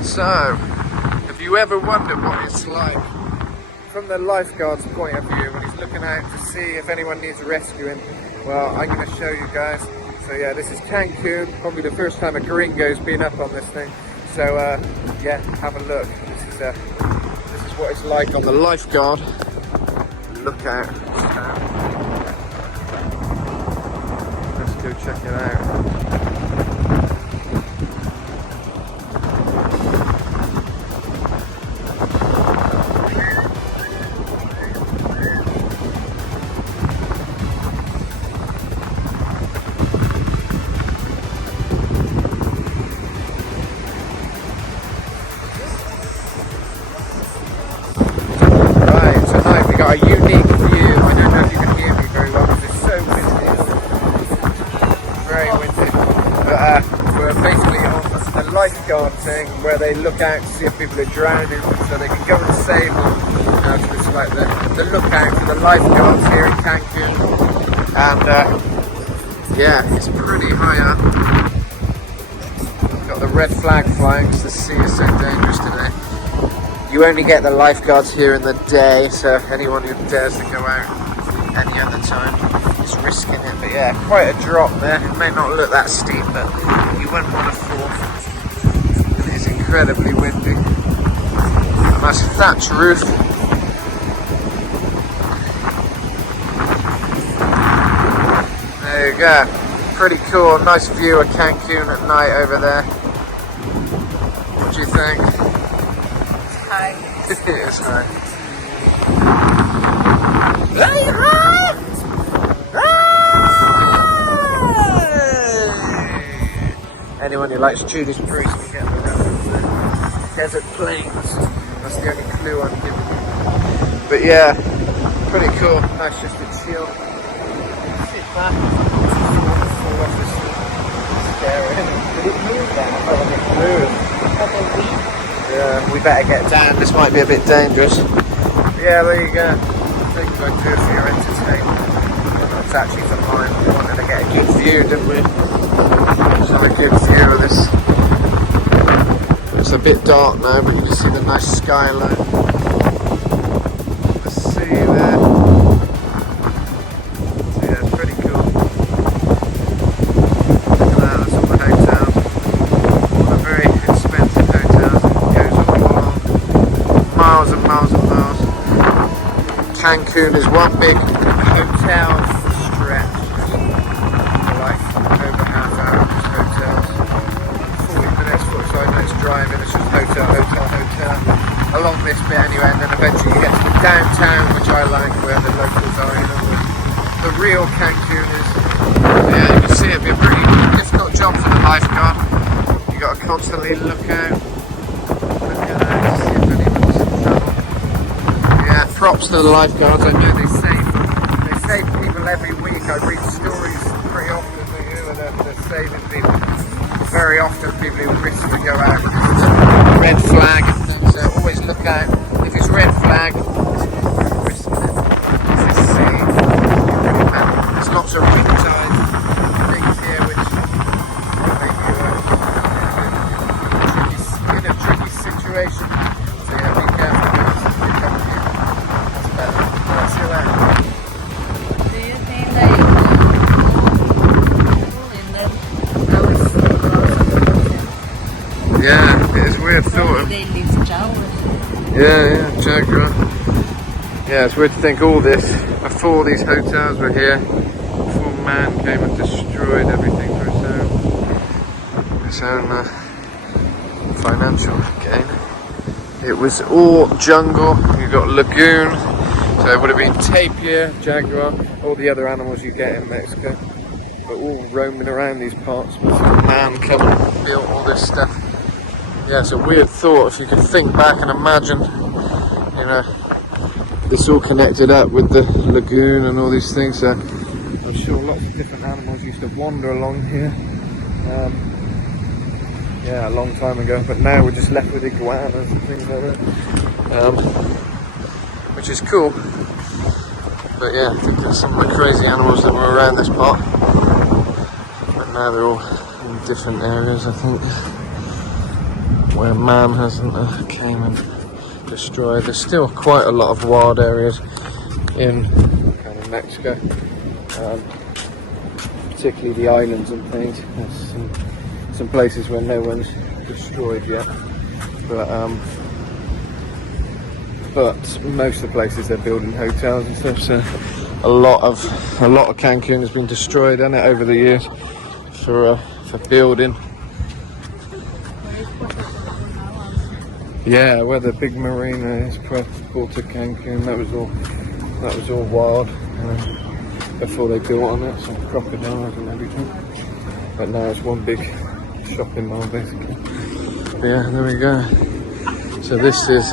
So, have you ever wondered what it's like from the lifeguard's point of view when he's looking out to see if anyone needs rescuing? Well, I'm going to show you guys. So yeah, this is Cancun, probably the first time a gringo's been up on this thing. So yeah, have a look. This is what it's like on the lifeguard lookout. Let's go check it out. A unique view. I don't know if you can hear me very well because it's so windy. Very windy. But we're basically on the lifeguard thing where they look out to see if people are drowning so they can go and save them. So it's like the lookout for the lifeguards here in Cancun. And yeah, it's pretty high up. Got the red flag flying because the sea is so dangerous today. You only get the lifeguards here in the day, so anyone who dares to go out any other time is risking it. But yeah, quite a drop there. It may not look that steep, but you wouldn't want to fall. It is incredibly windy. A nice thatch roof. There you go. Pretty cool. Nice view of Cancun at night over there. What do you think? Hi. It is high. Very high! Anyone who likes Judas Priest can get the Desert Plains. That's the only clue I'm giving you. But yeah, pretty cool. Nice just to chill. Sit back. Fall off this scary. Did it move that? I felt like it moved. Yeah, we better get down. This might be a bit dangerous. Yeah, there you go. I think we're good for your entertainment. It's actually for mine. We wanted to get a good view, didn't we? Let's have a good view of this. It's a bit dark now, but you can see the nice skyline. The sea there. So yeah, it's pretty cool. Look at that, that's all the hotels. All the very expensive hotels. Miles and miles and miles. Cancun is one big hotel stretch. Like over half hour of just hotels. 40 minutes, 45 minutes driving, it's just hotel, hotel, hotel. Along this bit anyway, and then eventually you get to the downtown, which I like, where the locals are, you know, where the real Cancun is. Yeah, you can see it'd be a pretty difficult job for the lifeguard. You got to constantly look out. Props to the lifeguards. I know they save people every week. I read stories pretty often that they're saving people. Very often people who risk to go out. Red flag and things, so always look out. If it's red flag, risk it. This is sea. There's lots of riptide things here which make you in a tricky situation. So yeah, be careful. Do you think like yeah, it's weird thought. they live showers? Yeah, Jaguar. Yeah, it's weird to think all this before these hotels were here, before man came and destroyed everything for his own financial gain. It was all jungle. You got lagoon. So it would have been tapir, jaguar, all the other animals you get in Mexico, but all roaming around these parts before man came and built all this stuff. Yeah, it's a weird thought if you could think back and imagine, you know, this all connected up with the lagoon and all these things. So I'm sure lots of different animals used to wander along here. Yeah, a long time ago, but now we're just left with iguanas and things like that. Which is cool. But yeah, I think there's some of the crazy animals that were around this part. But now they're all in different areas, I think. where man hasn't came and destroyed. There's still quite a lot of wild areas in kind of Mexico, particularly the islands and things. There's some places where no one's destroyed yet, but most of the places they're building hotels and stuff. So a lot of Cancun has been destroyed, hasn't it, over the years for building. Yeah, where the big marina is, Puerto Cancun, that was all wild before they built on it, some crocodiles and everything. But now it's one big shopping mall basically. Yeah, there we go. So this is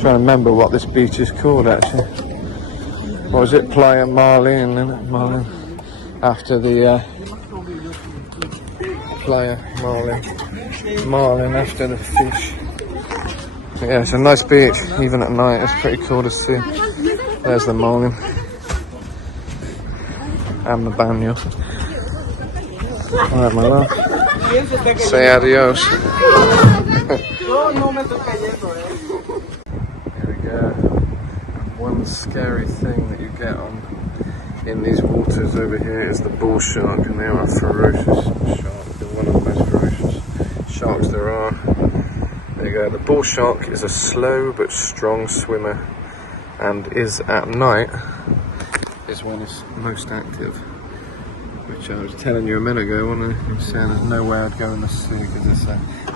trying to remember what this beach is called actually. What was it? Playa Marlin, isn't it? Marlin. After the Playa Marlin after the fish. Yeah, it's a nice beach, even at night. It's pretty cool to see. There's the Marlin and the banyo. Alright, my love. Say adios. Here we go. And one scary thing that you get on in these waters over here is the bull shark, and they are a ferocious shark. They're one of the most ferocious sharks there are. There you go. The bull shark is a slow but strong swimmer, and is at night is when it's most active, which I was telling you a minute ago when I was saying there's nowhere I'd go in the sea because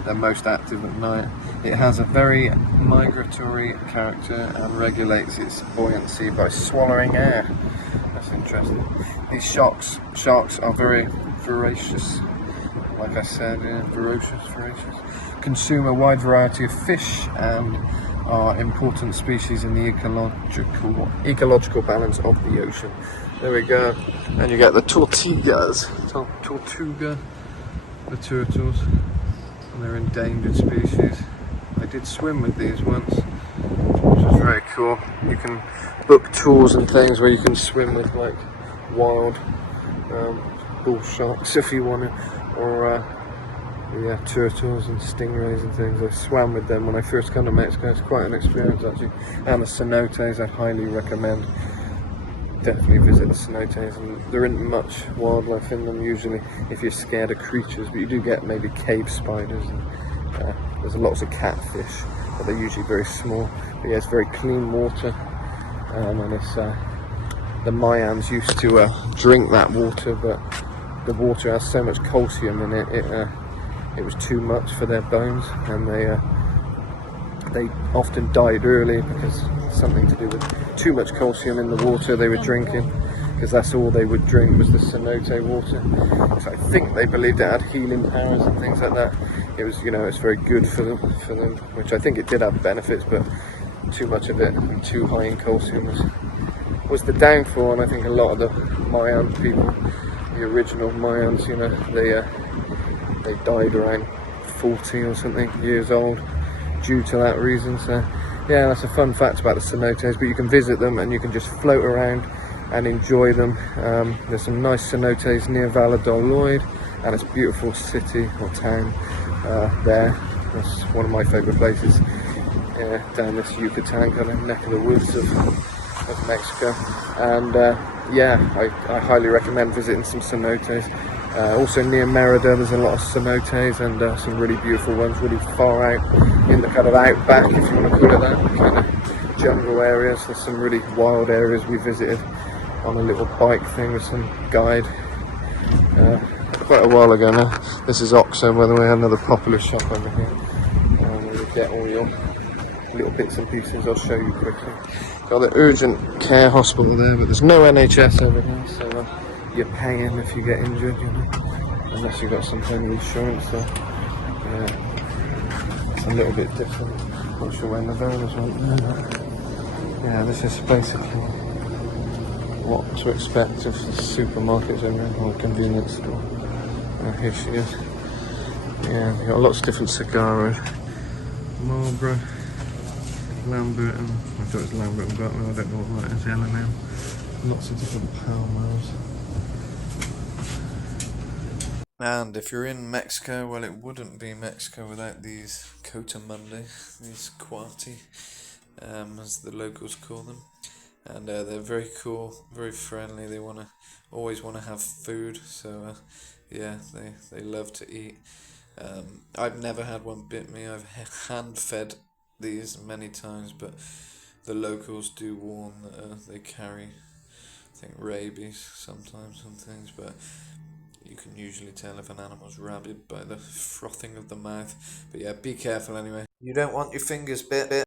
they're most active at night. It has a very migratory character and regulates its buoyancy by swallowing air. That's interesting. These sharks are very voracious, like I said, voracious. Consume a wide variety of fish and are important species in the ecological balance of the ocean. There we go. And you get the tortuga, the turtles, and they're endangered species. I did swim with these once, which was very cool. You can book tours and things where you can swim with like wild bull sharks if you want to, or turtles and stingrays and things. I swam with them when I first came to Mexico. It's quite an experience actually. And the cenotes, I'd highly recommend. Definitely visit the cenotes, and there isn't much wildlife in them usually if you're scared of creatures, but you do get maybe cave spiders, and there's lots of catfish, but they're usually very small. But yeah, it's very clean water, and it's the Mayans used to drink that water, but the water has so much calcium in it, it was too much for their bones, and they often died early because something to do with too much calcium in the water they were drinking, because that's all they would drink was the cenote water. So I think they believed it had healing powers and things like that. It was, it's very good for them, which I think it did have benefits, but too much of it and too high in calcium was the downfall. And I think a lot of the Mayan people, the original Mayans, they died around 40 or something years old due to that reason. So yeah, that's a fun fact about the cenotes, but you can visit them and you can just float around and enjoy them. There's some nice cenotes near Valladolid, and it's a beautiful city or town there. That's one of my favourite places, down this Yucatan kind of neck of the woods of Mexico. And I highly recommend visiting some cenotes. Also near Merida there's a lot of cenotes, and some really beautiful ones really far out in the kind of outback, if you want to call it that, kind of jungle areas. There's some really wild areas we visited on a little bike thing with some guide quite a while ago now. This is Oxo, by the way, another popular shop over here, where you get all your little bits and pieces. I'll show you quickly. Got the urgent care hospital there, but there's no NHS over here, so you're paying if you get injured, unless you've got some kind of insurance. So yeah, it's a little bit different. Not sure where Navaro's went. Yeah, this is basically what to expect of the supermarkets over here, or convenience store. Here she is. Yeah, you've got lots of different cigars. Marlboro, Lambert, and I thought it was Lambert and Butler, I don't know what that is, L&M. Lots of different Palmos. And if you're in Mexico, well, it wouldn't be Mexico without these cotamundi, these cuati, as the locals call them. And they're very cool, very friendly. They always want to have food. So yeah, they love to eat. I've never had one bit me. I've hand fed these many times, but the locals do warn that they carry, I think, rabies sometimes and things. But you can usually tell if an animal's rabid by the frothing of the mouth. But yeah, be careful anyway. You don't want your fingers bit.